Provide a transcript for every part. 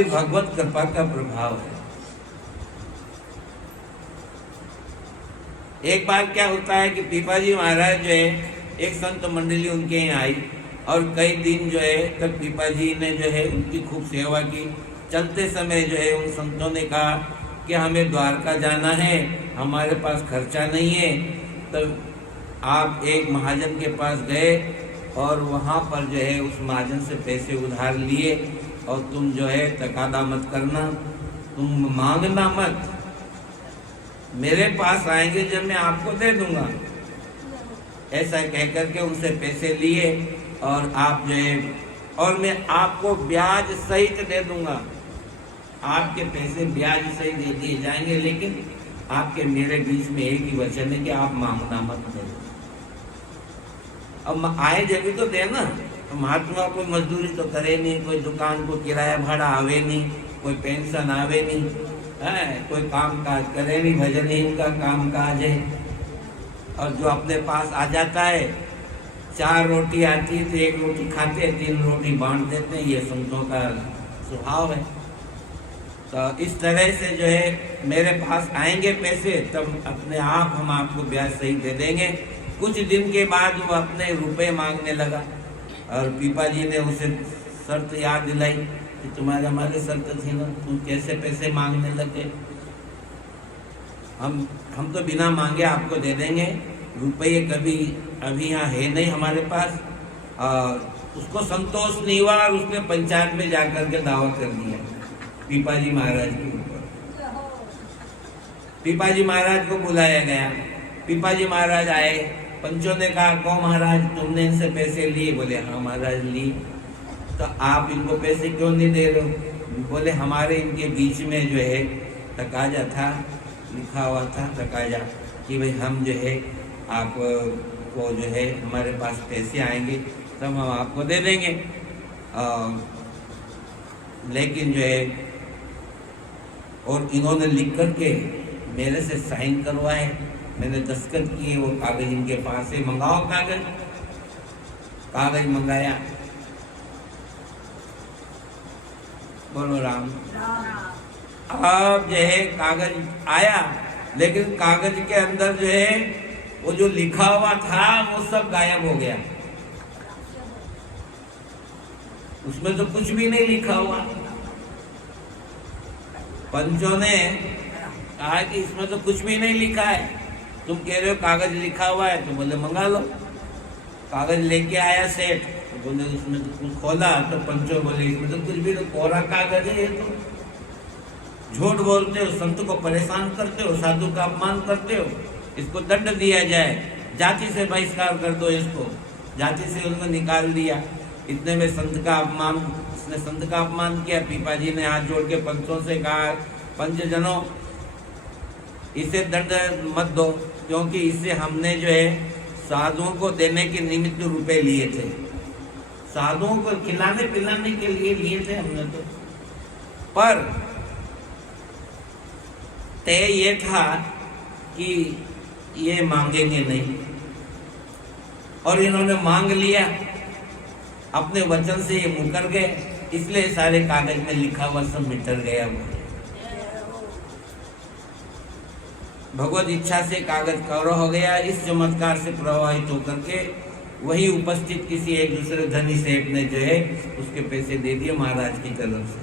फिर भगवत कृपा का प्रभाव है। एक बार क्या होता है कि पीपाजी महाराज जो है, एक संत मंडली उनके यहाँ आई और कई दिन जो है तब पीपाजी ने जो है उनकी खूब सेवा की। चलते समय जो है उन संतों ने कहा कि हमें द्वारका जाना है, हमारे पास खर्चा नहीं है। तब आप एक महाजन के पास गए और वहाँ पर जो है उस महाजन से पैसे उधार लिए और तुम जो है तकादा मत करना, तुम मांगना मत, मेरे पास आएंगे जब मैं आपको दे दूंगा। ऐसा कह करके उनसे पैसे लिए और आप जो है, और मैं आपको ब्याज सहित दे दूंगा, आपके पैसे ब्याज सहित दे दिए जाएंगे, लेकिन आपके मेरे बीच में एक ही वचन है कि आप मांगना मत करो। अब आए जब भी तो देना। तो महात्मा कोई मजदूरी तो करे नहीं, कोई दुकान को किराया भाड़ा आवे नहीं, कोई पेंशन आवे नहीं है, कोई काम काज करे नहीं, भजन ही इनका काम काज है। और जो अपने पास आ जाता है, 4 रोटी आती है तो 1 रोटी खाते हैं, 3 रोटी बांट देते हैं, ये संतों का स्वभाव है। तो इस तरह से जो है मेरे पास आएंगे पैसे, तब अपने आप हम आपको ब्याज सही दे देंगे। कुछ दिन के बाद वो अपने रुपए मांगने लगा और पीपाजी ने उसे शर्त याद दिलाई कि तुम्हारे हमारे शर्त थी ना, तुम कैसे पैसे मांगने लगे। हम तो बिना मांगे आपको दे देंगे, रुपये कभी अभी यहाँ है नहीं हमारे पास। और उसको संतोष नहीं हुआ और उसने पंचायत में जाकर के दावा कर दिया पीपाजी महाराज के ऊपर। पीपाजी महाराज को बुलाया गया, पीपाजी महाराज आए, पंचों ने कहा कहो महाराज तुमने इनसे पैसे लिए? बोले हाँ महाराज लिए। तो आप इनको पैसे क्यों नहीं दे रहे हो? बोले हमारे इनके बीच में जो है तकाजा था, लिखा हुआ था तकाजा कि भाई हम जो है आपको जो है हमारे पास पैसे आएंगे तब हम आपको दे देंगे। लेकिन जो है और इन्होंने लिख करके मेरे से साइन करवाए, मैंने दस्तखत किए, वो कागज इनके पास से मंगाओ, कागज मंगाया। बोलो राम। अब जो है कागज आया, लेकिन कागज के अंदर जो है वो जो लिखा हुआ था वो सब गायब हो गया, उसमें तो कुछ भी नहीं लिखा हुआ। पंचों ने कहा कि इसमें तो कुछ भी नहीं लिखा है, तुम कह रहे हो कागज लिखा हुआ है, तो बोले मंगा लो। कागज लेके आया सेठ, तो बोले उसमें तो कुछ खोला, तो पंचों बोले इसमें तो कुछ भी नहीं, कोरा कागज है, तो झूठ बोलते हो, संत को परेशान करते हो, साधु का अपमान करते हो, इसको दंड दिया जाए, जाति से बहिष्कार कर दो इसको। जाति से उनको निकाल दिया। इतने में संत का अपमान, उसने संत का अपमान किया। पीपाजी ने हाथ जोड़ के पंचों से कहा, पंचजनों इसे दंड मत दो, क्योंकि इससे हमने जो है साधुओं को देने के निमित्त रुपए लिए थे, साधुओं को खिलाने पिलाने के लिए लिए थे हमने तो। पर तय ये था कि ये मांगेंगे नहीं, और इन्होंने मांग लिया, अपने वचन से ये मुकर गए, इसलिए सारे कागज में लिखा हुआ सब मिटर गया। वो भगवत इच्छा से कागज कौरा हो गया। इस चमत्कार से प्रभावित होकर के वही उपस्थित किसी एक दूसरे धनी सेठ ने जो है उसके पैसे दे दिए महाराज की तरफ से।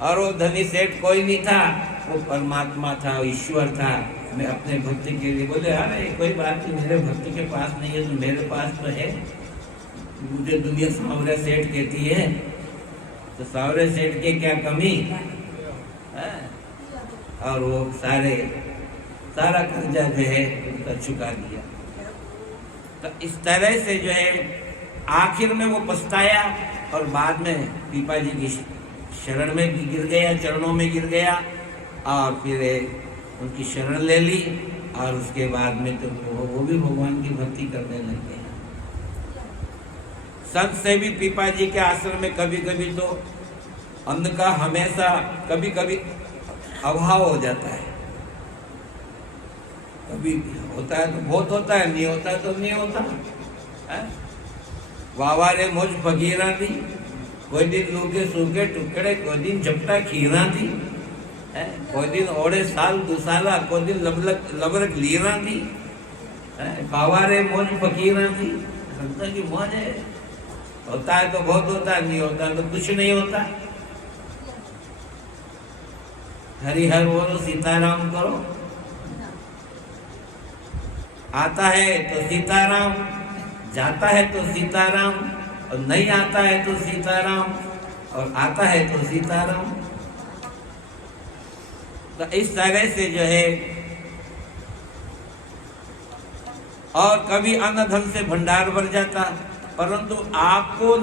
और वो धनी सेठ कोई नहीं था, वो परमात्मा था, ईश्वर था। मैं अपने भक्ति के लिए बोले अरे कोई बात नहीं, मेरे भक्ति के पास नहीं है तो मेरे पास तो है। मुझे दुनिया सावरे सेठ कहती है, तो सावरे सेठ के क्या कमी है? और वो सारा कर्जा जो है उनका चुका दिया। तो इस तरह से जो है आखिर में वो पछताया और बाद में पीपाजी की शरण में गिर गया, चरणों में गिर गया, और फिर उनकी शरण ले ली। और उसके बाद में तो वो भी भगवान की भक्ति करने लग गए। संत से भी पीपाजी के आश्रम में कभी कभी तो अन्न का हमेशा कभी कभी अभाव हो जाता है। कभी होता है तो बहुत होता है, नहीं होता तो नहीं होता है। वावा रे मुझ फकीरा दी, कोई दिन लूके सूखे टुकड़े, कोई दिन झपटा खीरा थी, कोई दिन ओढ़े साल दुसाला, कोई दिन लबरक लीरा थी, पावारे मौज फकीरा थी। संतों की मौज है, होता है तो बहुत होता है, नहीं होता तो कुछ नहीं होता। हरिहर बोलो, सीताराम करो, आता है तो सीताराम, जाता है तो सीताराम, और नहीं आता है तो सीताराम, और आता है तो सीताराम। तो इस तरह से जो है, और कभी अन्न धन से भंडार भर जाता, परंतु आपको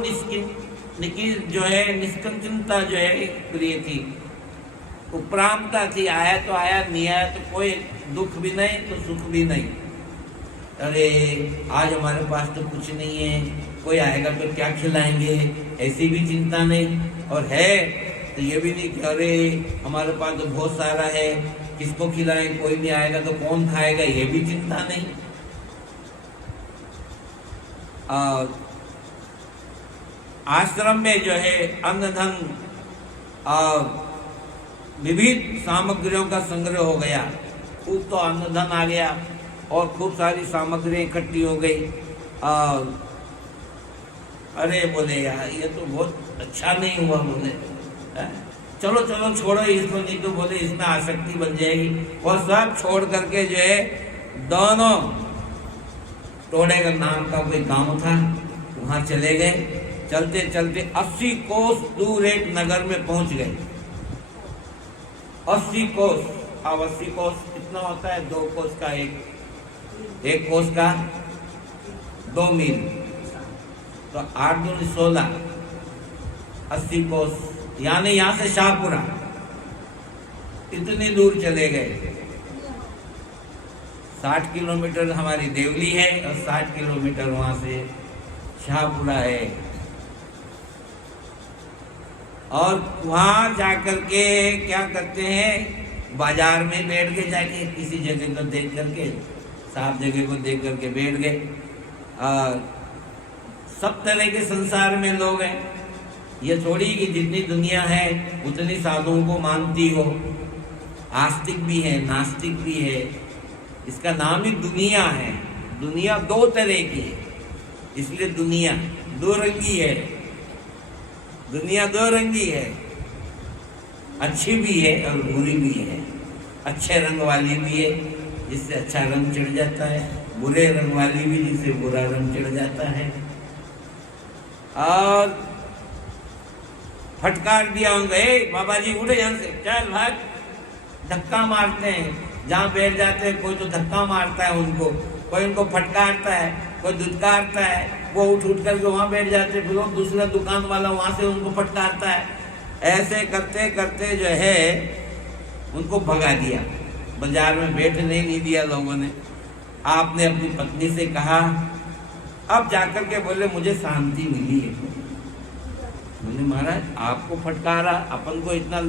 जो है निष्कंचनता जो है प्रिय थी, उपरामता थी। आया तो आया, नहीं आया तो कोई दुख भी नहीं तो सुख भी नहीं। अरे आज हमारे पास तो कुछ नहीं है, कोई आएगा तो क्या खिलाएंगे, ऐसी भी चिंता नहीं। और है तो ये भी नहीं कि अरे हमारे पास तो बहुत सारा है, किसको खिलाएं, कोई नहीं आएगा तो कौन खाएगा, ये भी चिंता नहीं। आश्रम में जो है अन्न धन और विविध सामग्रियों का संग्रह हो गया, खूब तो अन्न धन आ गया और खूब सारी सामग्री इकट्ठी हो गई। अरे बोले यार ये तो बहुत अच्छा नहीं हुआ, बोले चलो चलो छोड़ो इसको, नहीं तो बोले इसमें आसक्ति बन जाएगी। वह सब छोड़ करके जो है दोनों टोड़े का नाम का कोई गांव था, वहां चले गए। चलते चलते 80 कोस दूर एक नगर में पहुंच गए। 80 कोस, अब 80 कोस कितना होता है? 2 कोस का एक कोस का 2 मील, तो 8 दूनी 16, 80 कोस, यानी यहां से शाहपुरा इतनी दूर चले गए। 60 किलोमीटर हमारी देवली है और 60 किलोमीटर वहां से शाहपुरा है। और वहां जाकर के क्या करते हैं, बाजार में बैठ गए, जाके किसी जगह को देख करके, साफ जगह को देख करके बैठ गए। सब तरह के संसार में लोग हैं, ये थोड़ी कि जितनी दुनिया है उतनी साधुओं को मानती हो। आस्तिक भी है, नास्तिक भी है, इसका नाम ही दुनिया है। दुनिया 2 तरह की है, इसलिए दुनिया 2 रंगी है। दुनिया 2 रंगी है, अच्छी भी है और बुरी भी है। अच्छे रंग वाली भी है जिससे अच्छा रंग चढ़ जाता है, बुरे रंग वाली भी जिससे बुरा रंग चढ़ जाता है। और फटकार दिया उनको, बाबा जी उठे यहाँ से, चल भाग। धक्का मारते हैं, जहाँ बैठ जाते हैं कोई तो धक्का मारता है उनको, कोई उनको फटकारता है, कोई दुत्कारता है, वो उठ करके वहाँ बैठ जाते, फिर वो दूसरा दुकान वाला वहाँ से उनको फटकारता है। ऐसे करते करते जो है उनको भगा दिया, बाजार में बैठने नहीं दिया लोगों ने। आपने अपनी पत्नी से कहा, अब जाकर के बोले मुझे शांति मिली है। मैंने महाराज आपको फटकारा, अपन को इतना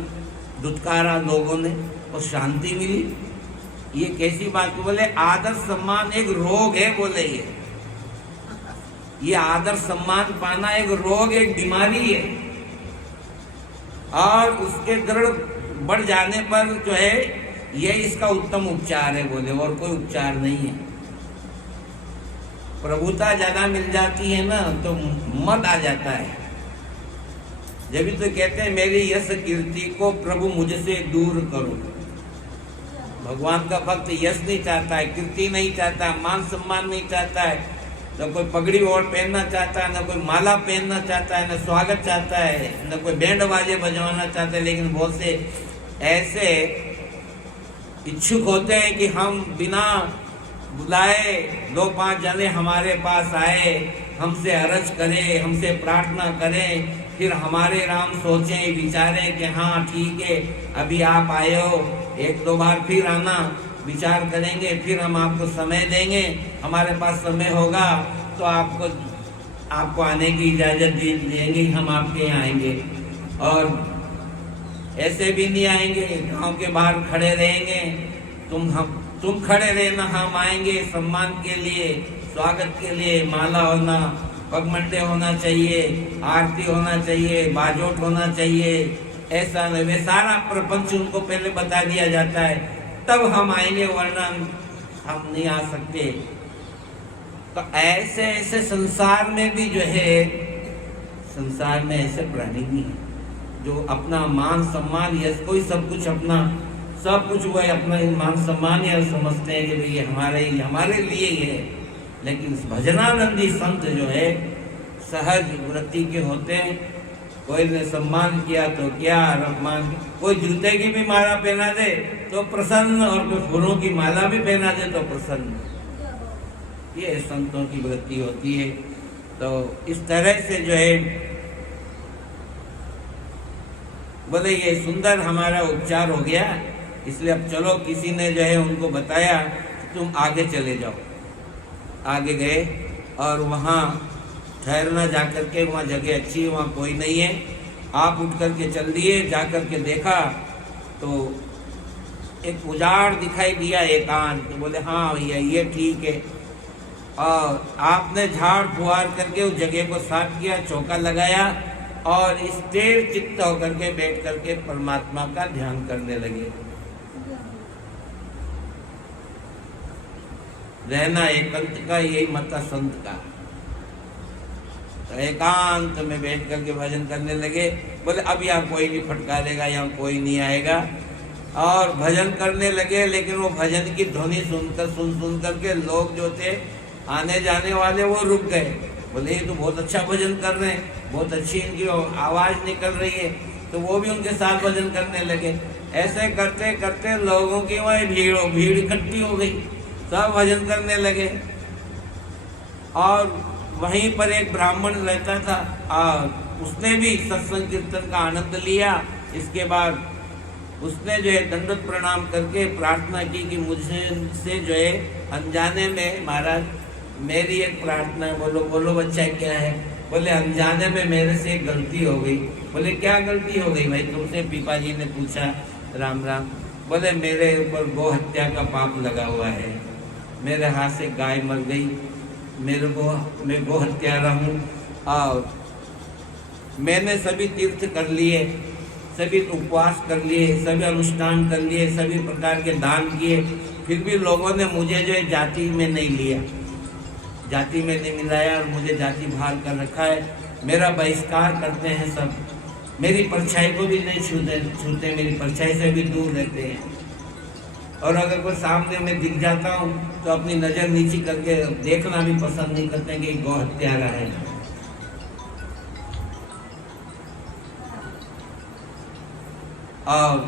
दुत्कारा लोगों ने और शांति मिली, ये कैसी बात? बोले आदर सम्मान एक रोग है। बोले ये आदर सम्मान पाना एक रोग, एक बीमारी है, और उसके दृढ़ बढ़ जाने पर जो है ये इसका उत्तम उपचार है। बोले और कोई उपचार नहीं है। प्रभुता ज्यादा मिल जाती है ना तो मत आ जाता है। जब भी तो कहते हैं मेरी यश कीर्ति को प्रभु मुझसे दूर करो। भगवान का भक्त यश नहीं चाहता है, कीर्ति नहीं चाहता, मान सम्मान नहीं चाहता है, न कोई पगड़ी और पहनना चाहता है, न कोई माला पहनना चाहता है, न स्वागत चाहता है, न कोई बैंड बाजे बजवाना चाहता है। लेकिन बहुत से ऐसे इच्छुक होते हैं कि हम बिना बुलाए 2-5 जने हमारे पास आए, हमसे अर्ज करें, हमसे प्रार्थना करें, फिर हमारे राम सोचें, विचारें कि हाँ ठीक है अभी आप आए हो, 1-2 बार फिर आना, विचार करेंगे, फिर हम आपको समय देंगे, हमारे पास समय होगा तो आपको आने की इजाज़त देंगे, हम आपके यहाँ आएंगे। और ऐसे भी नहीं आएंगे, गांव के बाहर खड़े रहेंगे, तुम खड़े रहना, हम आएंगे सम्मान के लिए, स्वागत के लिए, माला होना, पगमंडे होना चाहिए, आरती होना चाहिए, बाजोट होना चाहिए, ऐसा नहीं। वे सारा प्रपंच उनको पहले बता दिया जाता है, तब हम आएंगे, वरना हम नहीं आ सकते। तो ऐसे ऐसे संसार में भी जो है, संसार में ऐसे प्राणी भी हैं जो अपना मान सम्मान, यश कोई सब कुछ अपना, सब कुछ वो अपना मान सम्मान या समझते हैं कि भाई हमारे लिए ही है। लेकिन भजनानंदी संत जो है सहज वृत्ति के होते हैं। कोई ने सम्मान किया तो क्या, अपमान, कोई जूते की भी माला पहना दे तो प्रसन्न, और कोई फूलों की माला भी पहना दे तो प्रसन्न। ये संतों की वृत्ति होती है। तो इस तरह से जो है बोले ये सुंदर हमारा उपचार हो गया, इसलिए अब चलो, किसी ने जो है उनको बताया कि तुम आगे चले जाओ। आगे गए और वहाँ ठहरना, जाकर के वहाँ जगह अच्छी, वहाँ कोई नहीं है। आप उठ कर के चल दिए, जाकर के देखा तो एक उजाड़ दिखाई दिया, एकांत। तो बोले हाँ भैया ये ठीक है। और आपने झाड़ फुहार करके उस जगह को साफ किया, चौका लगाया और स्थिर चित्त होकर के बैठ करके परमात्मा का ध्यान करने लगे। रहना एकांत का यही मत संत का। तो एकांत में बैठ करके भजन करने लगे। बोले अब यहाँ कोई नहीं फटकारेगा, यहाँ कोई नहीं आएगा। और भजन करने लगे, लेकिन वो भजन की ध्वनि सुन करके लोग जो थे आने जाने वाले वो रुक गए। बोले ये तो बहुत अच्छा भजन कर रहे हैं, बहुत अच्छी इनकी आवाज़ निकल रही है। तो वो भी उनके साथ भजन करने लगे। ऐसे करते करते लोगों की वही भीड़ इकट्ठी हो गई, सब भजन करने लगे। और वहीं पर एक ब्राह्मण रहता था, और उसने भी सत्संग कीर्तन का आनंद लिया। इसके बाद उसने जो है दंडवत प्रणाम करके प्रार्थना की कि मुझसे जो है अनजाने में, महाराज मेरी एक प्रार्थना है। बोलो बच्चा क्या है? बोले अनजाने में मेरे से एक गलती हो गई। बोले क्या गलती हो गई भाई तुमसे? पीपा जी ने पूछा। राम राम। बोले मेरे ऊपर गौ हत्या का पाप लगा हुआ है, मेरे हाथ से गाय मर गई, मैं गौ हत्यारा हूँ। और मैंने सभी तीर्थ कर लिए, सभी उपवास कर लिए, सभी अनुष्ठान कर लिए, सभी प्रकार के दान किए, फिर भी लोगों ने मुझे जो है जाति में नहीं लिया, जाति में नहीं मिलाया, और मुझे जाति भार कर रखा है। मेरा बहिष्कार करते हैं सब, मेरी परछाई को भी नहीं छूते, मेरी परछाई से भी दूर रहते हैं। और अगर कोई सामने में दिख जाता हूँ तो अपनी नज़र नीची करके देखना भी पसंद नहीं करते कि गौ हत्यारा है। और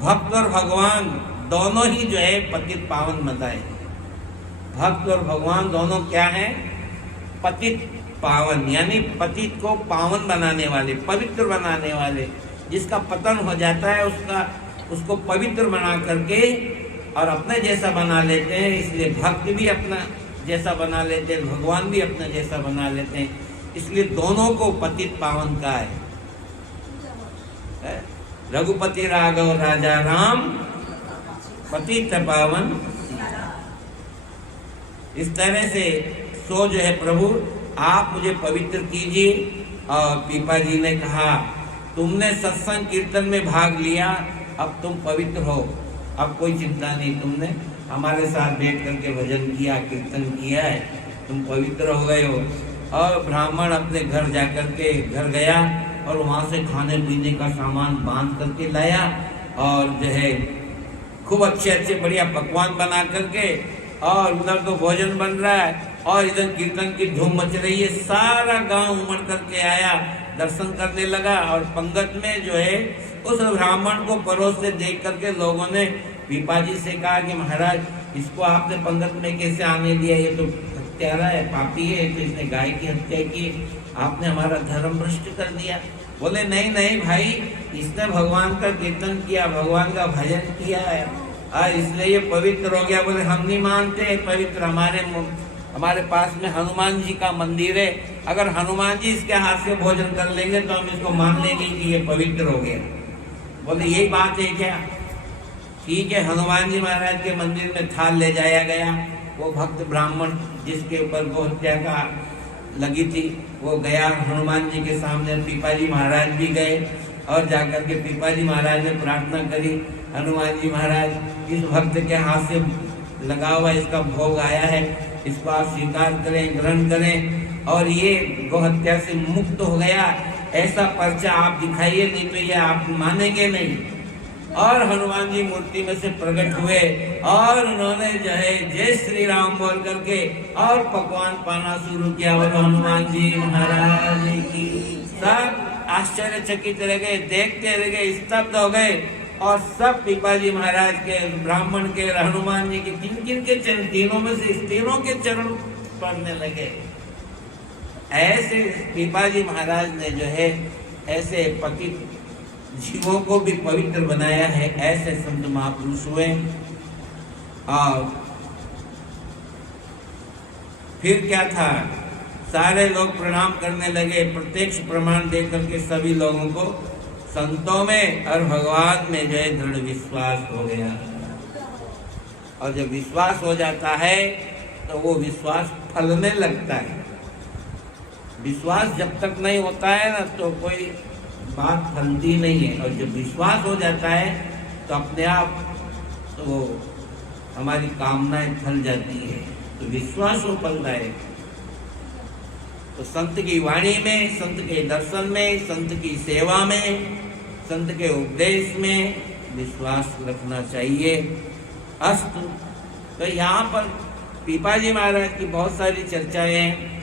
भक्त और भगवान दोनों ही जो है पतित पावन बताए। भक्त और भगवान दोनों क्या है? पतित पावन, यानी पतित को पावन बनाने वाले, पवित्र बनाने वाले। जिसका पतन हो जाता है उसको पवित्र बना करके और अपने जैसा बना लेते हैं। इसलिए भक्त भी अपना जैसा बना लेते हैं, भगवान भी अपना जैसा बना लेते हैं। इसलिए दोनों को पतित पावन का है। रघुपति राघव राजा राम, पतित पावन। इस तरह से सो जो है प्रभु आप मुझे पवित्र कीजिए। और पीपा जी ने कहा तुमने सत्संग कीर्तन में भाग लिया, अब तुम पवित्र हो, अब कोई चिंता नहीं, तुमने हमारे साथ बैठ करके भजन किया, कीर्तन किया है, तुम पवित्र हो गए हो। और ब्राह्मण अपने घर जाकर के घर गया और वहाँ से खाने पीने का सामान बांध करके लाया, और जो है खूब अच्छे अच्छे बढ़िया पकवान बना करके, और उधर तो भोजन बन रहा है और इधर कीर्तन की धूम मच रही है। सारा गांव उमड़ करके आया, दर्शन करने लगा। और पंगत में जो है उस ब्राह्मण को परोस से देख करके लोगों ने पीपा जी से कहा कि महाराज इसको आपने पंगत में कैसे आने दिया? ये तो हत्यारा है, पापी है, तो इसने गाय की हत्या की, आपने हमारा धर्म भ्रष्ट कर दिया। बोले नहीं नहीं भाई, इसने भगवान का कीर्तन किया, भगवान का भजन किया है, इसलिए ये पवित्र हो गया। बोले हम नहीं मानते पवित्र, हमारे पास में हनुमान जी का मंदिर है, अगर हनुमान जी इसके हाथ से भोजन कर लेंगे तो हम इसको मान लेंगे कि ये पवित्र हो गया। बोले यही बात है क्या? ठीक है, हनुमान जी महाराज के मंदिर में थाल ले जाया गया। वो भक्त ब्राह्मण जिसके ऊपर गौ हत्या का लगी थी, वो गया हनुमान जी के सामने, पीपाजी महाराज भी गए और जाकर के पीपाजी महाराज ने प्रार्थना करी, हनुमान जी महाराज इस भक्त के हाथ से लगा हुआ इसका भोग आया है, इसको आप स्वीकार करें, ग्रहण करें और ये गोहत्या से मुक्त हो गया, ऐसा पर्चा आप दिखाइए, नहीं तो ये आप मानेंगे नहीं। और हनुमान जी मूर्ति में से प्रकट हुए और उन्होंने जो है जय श्री राम बोल करके और पकवान पाना शुरू किया। और हनुमान जी महाराज की सब आश्चर्यचकित रह गए, देखते रह गए, स्तब्ध हो गए और सब पीपाजी महाराज के, ब्राह्मण के, हनुमान जी के, किन किन के चरण, तीनों में से तीनों के चरण पड़ने लगे। ऐसे पीपाजी महाराज ने जो है ऐसे पतित जीवों को भी पवित्र बनाया है, ऐसे संत महापुरुष हुए। और फिर क्या था, सारे लोग प्रणाम करने लगे, प्रत्यक्ष प्रमाण देकर के सभी लोगों को संतों में और भगवान में जो है दृढ़ विश्वास हो गया। और जब विश्वास हो जाता है तो वो विश्वास फलने लगता है। विश्वास जब तक नहीं होता है ना तो कोई बात फलती नहीं है, और जब विश्वास हो जाता है तो अपने आप तो हमारी कामनाएं फल जाती है। तो विश्वास हो फलता है। तो संत की वाणी में, संत के दर्शन में, संत की सेवा में, संत के उपदेश में विश्वास रखना चाहिए। अस्तु। तो यहाँ पर पीपाजी महाराज की बहुत सारी चर्चाएं हैं।